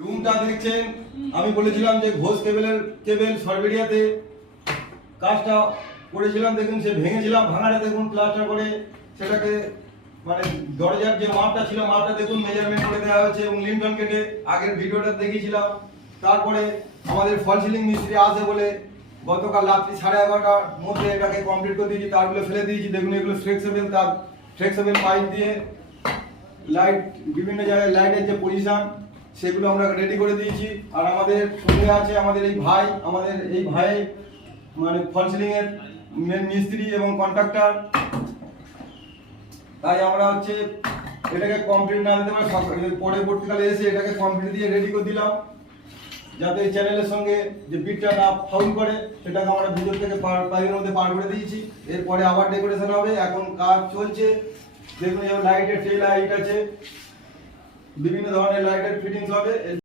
রুমটা দেখছেন, আমি বলেছিলাম যে ঘোষ কেবল সরবেরিয়াতে কাজটা করেছিলাম, দেখুন সে ভেঙেছিলাম, ভাঙাটা দেখুন প্লাস্টার করে সেটাকে মানে দরজার যে মাপটা ছিল মাপটা দেখুন মেজারমেন্ট করে দেওয়া হয়েছে এবং লিন্টন কেটে আগের ভিডিওটা দেখিয়েছিলাম। তারপরে আমাদের ফল সিলিং মিস্ত্রি আসে বলে গতকাল রাত্রি 11:30টার মধ্যে এটাকে কমপ্লিট করে দিয়েছি, তারগুলো ফেলে দিয়েছি। দেখুন এগুলো ফ্লেক্সিবল পাইপ দিয়ে লাইট বিভিন্ন জায়গায় লাইটের যে পজিশন সেগুলো আমরা রেডি করে দিয়েছি। আর আমাদের সঙ্গে আছে আমাদের এই ভাই মানে ফল সিলিং এর মেন মিস্ত্রি এবং কন্ট্রাক্টর। তাই আমরা এটাকে কমপ্লিট না দিতে পারে পরবর্তীকালে এসে এটাকে কমপ্লিট দিয়ে রেডি করে দিলাম, যাতে এই চ্যানেলের সঙ্গে যে বিটটা না ফাউল করে সেটাকে আমরা ভিতর থেকে পাইপের মধ্যে পার করে দিয়েছি। এরপরে আবার ডেকোরেশন হবে, এখন কাজ চলছে। দেখুন যেমন লাইটের ট্রে লাইট আছে, বিভিন্ন ধরনের লাইটের ফিটিংস হবে।